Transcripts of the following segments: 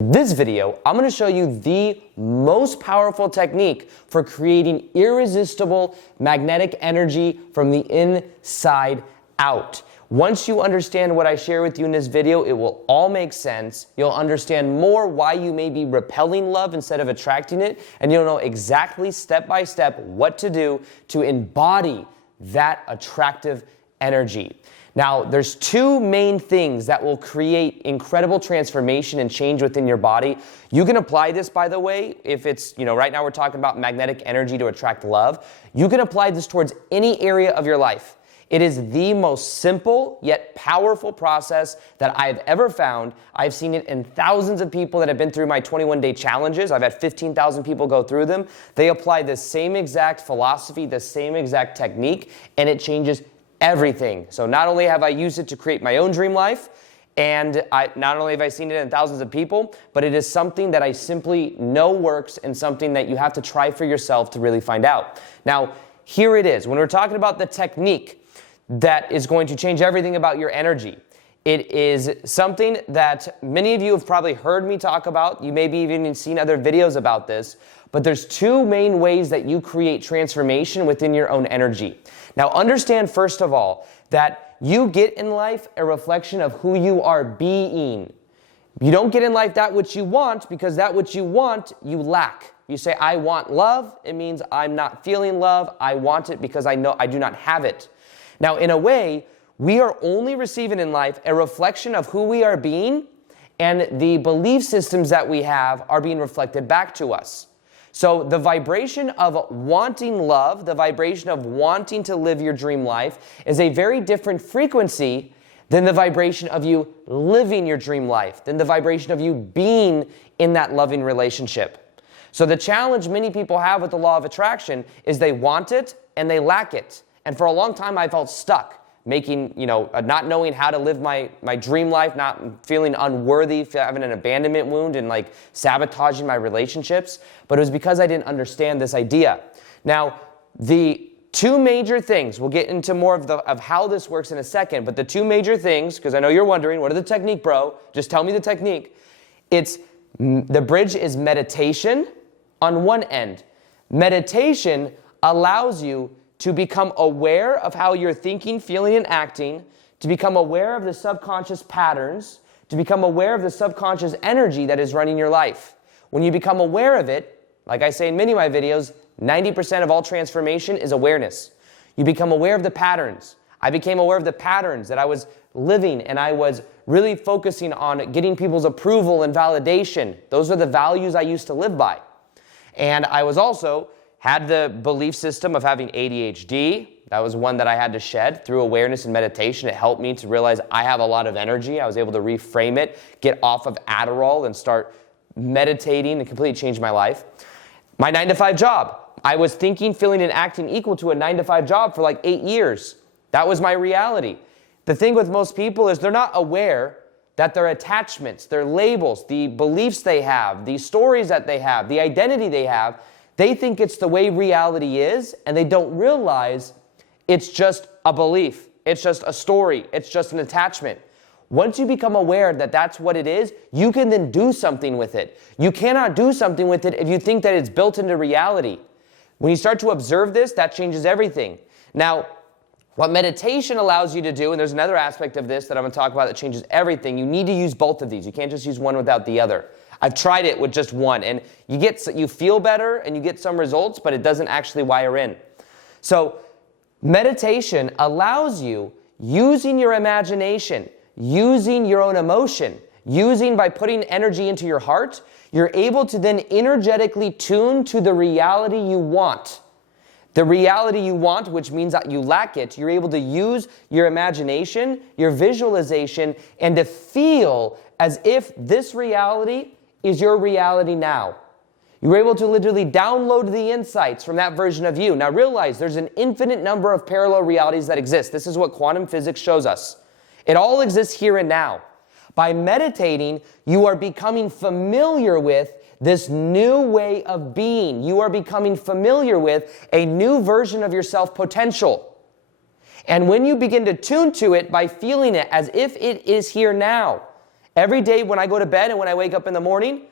This video, I'm going to show you the most powerful technique for creating irresistible magnetic energy from the inside out. Once you understand what I share with you in this video, it will all make sense. You'll understand more why you may be repelling love instead of attracting it, and you'll know exactly step by step what to do to embody that attractive energy. Now, there's two main things that will create incredible transformation and change within your body. You can apply this, by the way, if it's, right now we're talking about magnetic energy to attract love. You can apply this towards any area of your life. It is the most simple yet powerful process that I've ever found. I've seen it in thousands of people that have been through my 21-day challenges. I've had 15,000 people go through them. They apply the same exact philosophy, the same exact technique, and it changes everything. So not only have I used it to create my own dream life, and not only have I seen it in thousands of people, but it is something that I simply know works and something that you have to try for yourself to really find out. Now, here it is. When we're talking about the technique that is going to change everything about your energy, it is something that many of you have probably heard me talk about. You may be even seen other videos about this, but there's two main ways that you create transformation within your own energy. Now, understand first of all that you get in life a reflection of who you are being. You don't get in life that which you want, because that which you want, you lack. You say, I want love. It means I'm not feeling love. I want it because I know I do not have it. Now, in a way, we are only receiving in life a reflection of who we are being, and the belief systems that we have are being reflected back to us. So the vibration of wanting love, the vibration of wanting to live your dream life, is a very different frequency than the vibration of you living your dream life, than the vibration of you being in that loving relationship. So the challenge many people have with the law of attraction is they want it and they lack it. And for a long time, I felt stuck, not knowing how to live my dream life, not feeling unworthy, having an abandonment wound, and sabotaging my relationships. But it was because I didn't understand this idea. Now, the two major things, we'll get into more of how this works in a second, but the two major things, because I know you're wondering, what are the technique, bro? Just tell me the technique. The bridge is meditation on one end. Meditation allows you to become aware of how you're thinking, feeling, and acting, to become aware of the subconscious patterns, to become aware of the subconscious energy that is running your life. When you become aware of it, like I say in many of my videos, 90% of all transformation is awareness. You become aware of the patterns. I became aware of the patterns that I was living, and I was really focusing on getting people's approval and validation. Those are the values I used to live by. And I was also had the belief system of having ADHD. That was one that I had to shed through awareness and meditation. It helped me to realize I have a lot of energy. I was able to reframe it, get off of Adderall, and start meditating, and completely change my life. My 9-to-5 job. I was thinking, feeling, and acting equal to a 9-to-5 job for 8 years. That was my reality. The thing with most people is they're not aware that their attachments, their labels, the beliefs they have, the stories that they have, the identity they have, they think it's the way reality is, and they don't realize it's just a belief. It's just a story. It's just an attachment. Once you become aware that that's what it is, you can then do something with it. You cannot do something with it if you think that it's built into reality. When you start to observe this, that changes everything. Now, what meditation allows you to do, and there's another aspect of this that I'm going to talk about that changes everything, you need to use both of these. You can't just use one without the other. I've tried it with just one, and you feel better and you get some results, but it doesn't actually wire in. So meditation allows you, using your imagination, using your own emotion, by putting energy into your heart, you're able to then energetically tune to the reality you want. The reality you want, which means that you lack it, you're able to use your imagination, your visualization, and to feel as if this reality is your reality now. You're able to literally download the insights from that version of you. Now realize there's an infinite number of parallel realities that exist. This is what quantum physics shows us. It all exists here and now. By meditating, you are becoming familiar with this new way of being. You are becoming familiar with a new version of yourself potential. And when you begin to tune to it by feeling it as if it is here now, Every day when I go to bed and when I wake up in the morning,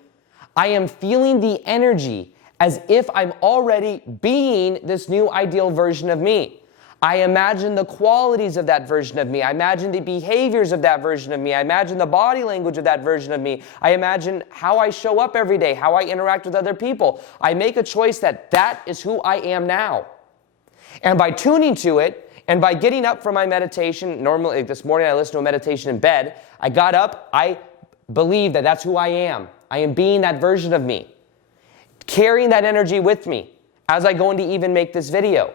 I am feeling the energy as if I'm already being this new ideal version of me. I imagine the qualities of that version of me. I imagine the behaviors of that version of me. I imagine the body language of that version of me. I imagine how I show up every day, how I interact with other people. I make a choice that that is who I am now. And by tuning to it, and by getting up from my meditation, normally this morning I listened to a meditation in bed, I got up, I believe that that's who I am. I am being that version of me. Carrying that energy with me as I go into even make this video.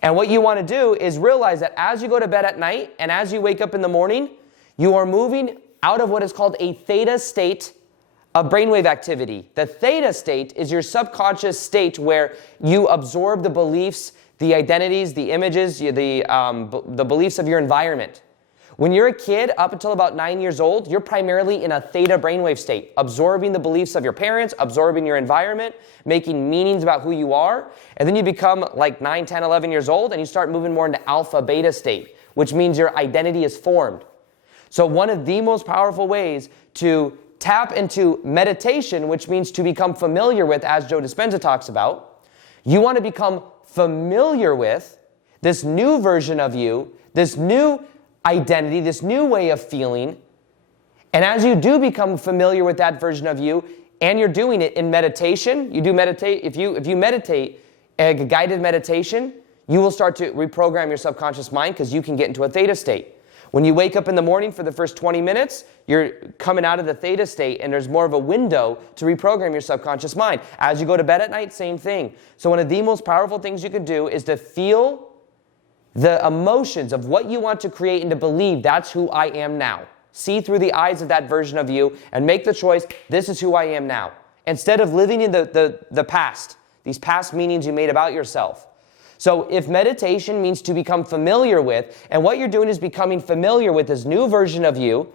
And what you want to do is realize that as you go to bed at night and as you wake up in the morning, you are moving out of what is called a theta state of brainwave activity. The theta state is your subconscious state where you absorb the beliefs, the identities, the images, the beliefs of your environment. When you're a kid, up until about 9 years old, you're primarily in a theta brainwave state, absorbing the beliefs of your parents, absorbing your environment, making meanings about who you are. And then you become like 9, 10, 11 years old, and you start moving more into alpha beta state, which means your identity is formed. So one of the most powerful ways to tap into meditation, which means to become familiar with, as Joe Dispenza talks about, you want to become familiar with this new version of you, this new identity, this new way of feeling. And as you do become familiar with that version of you, and you're doing it in meditation, you do meditate, if you meditate a guided meditation, you will start to reprogram your subconscious mind because you can get into a theta state. When you wake up in the morning for the first 20 minutes, you're coming out of the theta state and there's more of a window to reprogram your subconscious mind. As you go to bed at night, same thing. So one of the most powerful things you can do is to feel the emotions of what you want to create and to believe that's who I am now. See through the eyes of that version of you and make the choice, this is who I am now. Instead of living in the past, these past meanings you made about yourself. So if meditation means to become familiar with, and what you're doing is becoming familiar with this new version of you,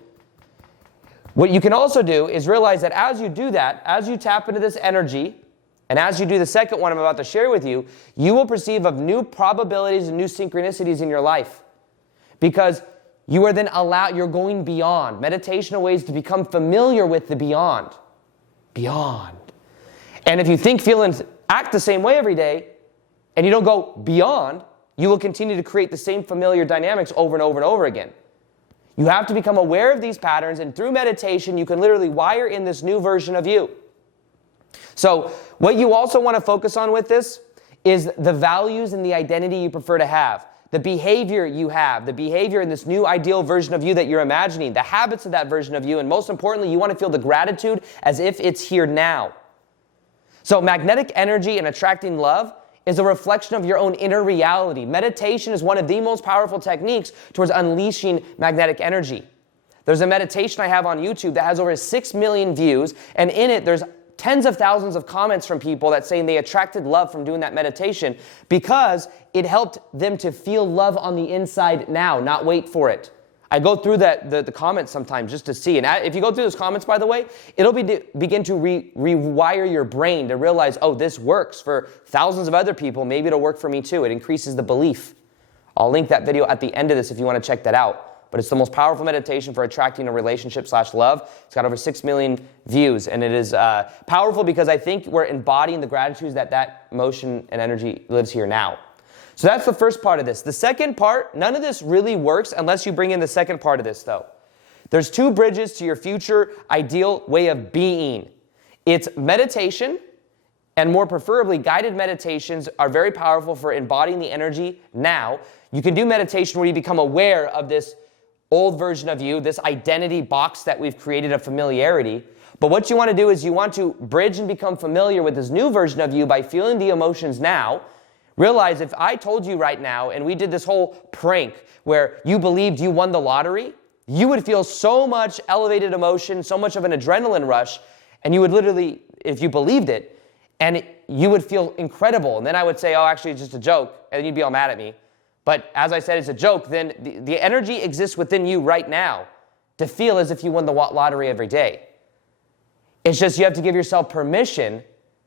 what you can also do is realize that as you do that, as you tap into this energy, and as you do the second one I'm about to share with you, you will perceive of new probabilities and new synchronicities in your life. Because you are then you're going beyond. Meditation are ways to become familiar with the beyond. Beyond. And if you think, feel, and act the same way every day, and you don't go beyond, you will continue to create the same familiar dynamics over and over and over again. You have to become aware of these patterns, and through meditation, you can literally wire in this new version of you. So what you also want to focus on with this is the values and the identity you prefer to have, the behavior you have, the behavior in this new ideal version of you that you're imagining, the habits of that version of you, and most importantly, you want to feel the gratitude as if it's here now. So magnetic energy and attracting love is a reflection of your own inner reality. Meditation is one of the most powerful techniques towards unleashing magnetic energy. There's a meditation I have on YouTube that has over 6 million views, and in it there's tens of thousands of comments from people that saying they attracted love from doing that meditation because it helped them to feel love on the inside now, not wait for it. I go through the comments sometimes just to see. And if you go through those comments, by the way, it'll begin to rewire your brain to realize, oh, this works for thousands of other people. Maybe it'll work for me too. It increases the belief. I'll link that video at the end of this if you want to check that out. But it's the most powerful meditation for attracting a relationship/love. It's got over 6 million views. And it is powerful because I think we're embodying the gratitude that motion and energy lives here now. So that's the first part of this. The second part, none of this really works unless you bring in the second part of this, though. There's 2 bridges to your future ideal way of being. It's meditation, and more preferably, guided meditations are very powerful for embodying the energy now. You can do meditation where you become aware of this old version of you, this identity box that we've created of familiarity. But what you want to do is you want to bridge and become familiar with this new version of you by feeling the emotions now. Realize if I told you right now and we did this whole prank where you believed you won the lottery, you would feel so much elevated emotion, so much of an adrenaline rush, and you would literally, if you believed it, you would feel incredible. And then I would say, oh, actually, it's just a joke, and then you'd be all mad at me. But as I said, it's a joke. Then the energy exists within you right now to feel as if you won the lottery every day. It's just you have to give yourself permission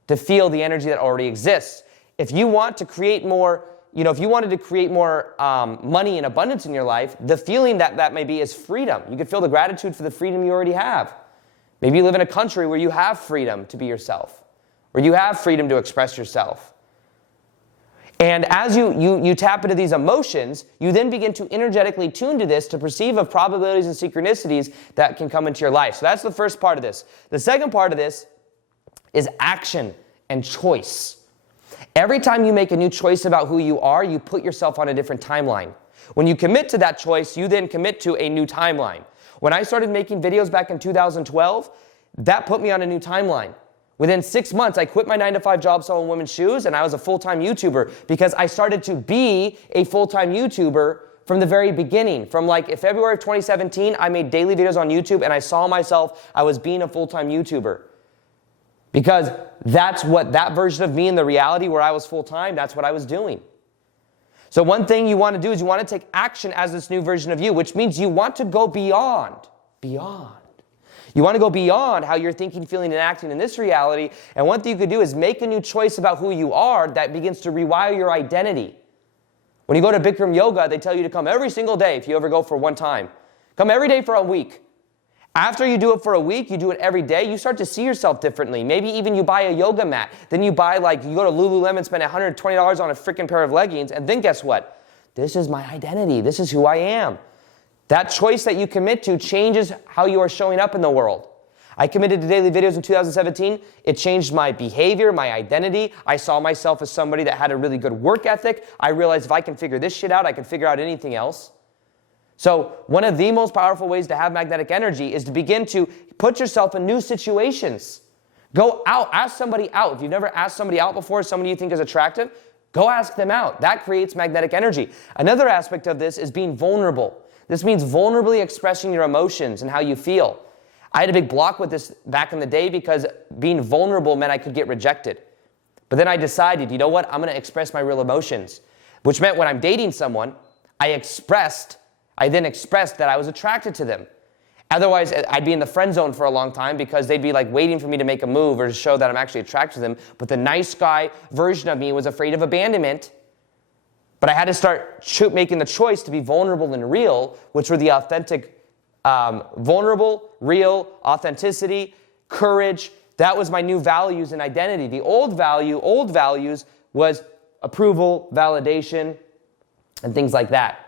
to feel the energy that already exists. If you want to create more, if you wanted to create more money and abundance in your life, the feeling that may be is freedom. You could feel the gratitude for the freedom you already have. Maybe you live in a country where you have freedom to be yourself, where you have freedom to express yourself. And as you tap into these emotions, you then begin to energetically tune to this to perceive of probabilities and synchronicities that can come into your life. So that's the first part of this. The second part of this is action and choice. Every time you make a new choice about who you are, you put yourself on a different timeline. When you commit to that choice, you then commit to a new timeline. When I started making videos back in 2012, that put me on a new timeline. Within 6 months, I quit my 9-to-5 job selling women's shoes, and I was a full-time YouTuber because I started to be a full-time YouTuber from the very beginning. From February of 2017, I made daily videos on YouTube, and I saw myself, I was being a full-time YouTuber. Because that's what that version of me in the reality where I was full-time, that's what I was doing. So one thing you want to do is you want to take action as this new version of you, which means you want to go beyond. You want to go beyond how you're thinking, feeling, and acting in this reality. And one thing you could do is make a new choice about who you are that begins to rewire your identity. When you go to Bikram Yoga, they tell you to come every single day if you ever go for one time. Come every day for a week. After you do it for a week, you do it every day, you start to see yourself differently. Maybe even you buy a yoga mat. Then you buy you go to Lululemon, spend $120 on a freaking pair of leggings, and then guess what? This is my identity. This is who I am. That choice that you commit to changes how you are showing up in the world. I committed to daily videos in 2017. It changed my behavior, my identity. I saw myself as somebody that had a really good work ethic. I realized if I can figure this shit out, I can figure out anything else. So one of the most powerful ways to have magnetic energy is to begin to put yourself in new situations. Go out, ask somebody out. If you've never asked somebody out before, somebody you think is attractive, go ask them out. That creates magnetic energy. Another aspect of this is being vulnerable. This means vulnerably expressing your emotions and how you feel. I had a big block with this back in the day because being vulnerable meant I could get rejected. But then I decided, you know what? I'm going to express my real emotions, which meant when I'm dating someone, I then expressed that I was attracted to them. Otherwise, I'd be in the friend zone for a long time because they'd be waiting for me to make a move or to show that I'm actually attracted to them. But the nice guy version of me was afraid of abandonment. But I had to start making the choice to be vulnerable and real, which were the authentic, vulnerable, real, authenticity, courage. That was my new values and identity. The old values was approval, validation, and things like that.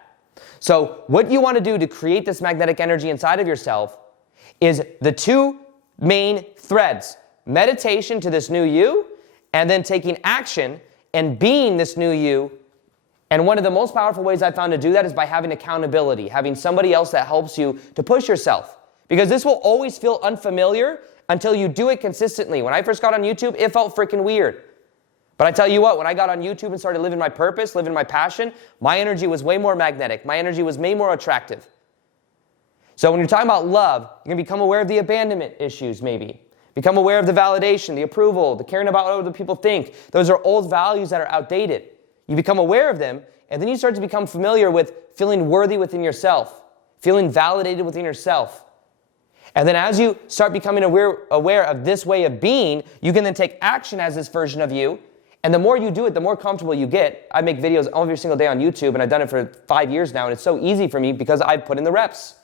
So what you want to do to create this magnetic energy inside of yourself is the two main threads: meditation to this new you, and then taking action and being this new you. And one of the most powerful ways I've found to do that is by having accountability, having somebody else that helps you to push yourself. Because this will always feel unfamiliar until you do it consistently. When I first got on YouTube, it felt freaking weird. But I tell you what, when I got on YouTube and started living my purpose, living my passion, my energy was way more magnetic. My energy was way more attractive. So when you're talking about love, you're going to become aware of the abandonment issues maybe. Become aware of the validation, the approval, the caring about what other people think. Those are old values that are outdated. You become aware of them, and then you start to become familiar with feeling worthy within yourself, feeling validated within yourself. And then as you start becoming aware of this way of being, you can then take action as this version of you. And the more you do it, the more comfortable you get. I make videos every single day on YouTube, and I've done it for 5 years now, and it's so easy for me because I've put in the reps.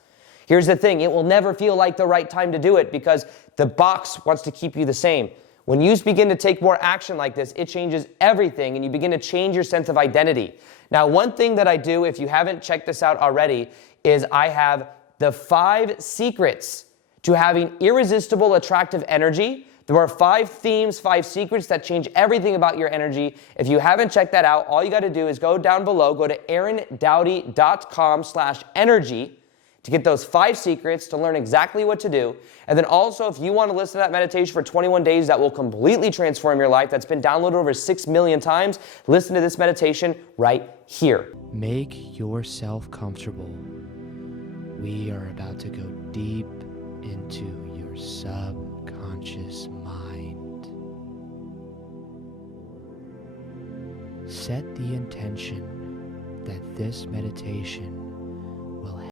Here's the thing, it will never feel like the right time to do it because the box wants to keep you the same. When you begin to take more action like this, it changes everything, and you begin to change your sense of identity. Now, one thing that I do, if you haven't checked this out already, is I have the 5 secrets to having irresistible attractive energy. There are 5 themes, 5 secrets that change everything about your energy. If you haven't checked that out, all you got to do is go down below, go to aarondowdy.com/energy to get those 5 secrets, to learn exactly what to do. And then also, if you want to listen to that meditation for 21 days that will completely transform your life, that's been downloaded over 6 million times, listen to this meditation right here. Make yourself comfortable. We are about to go deep into your subconscious mind. Set the intention that this meditation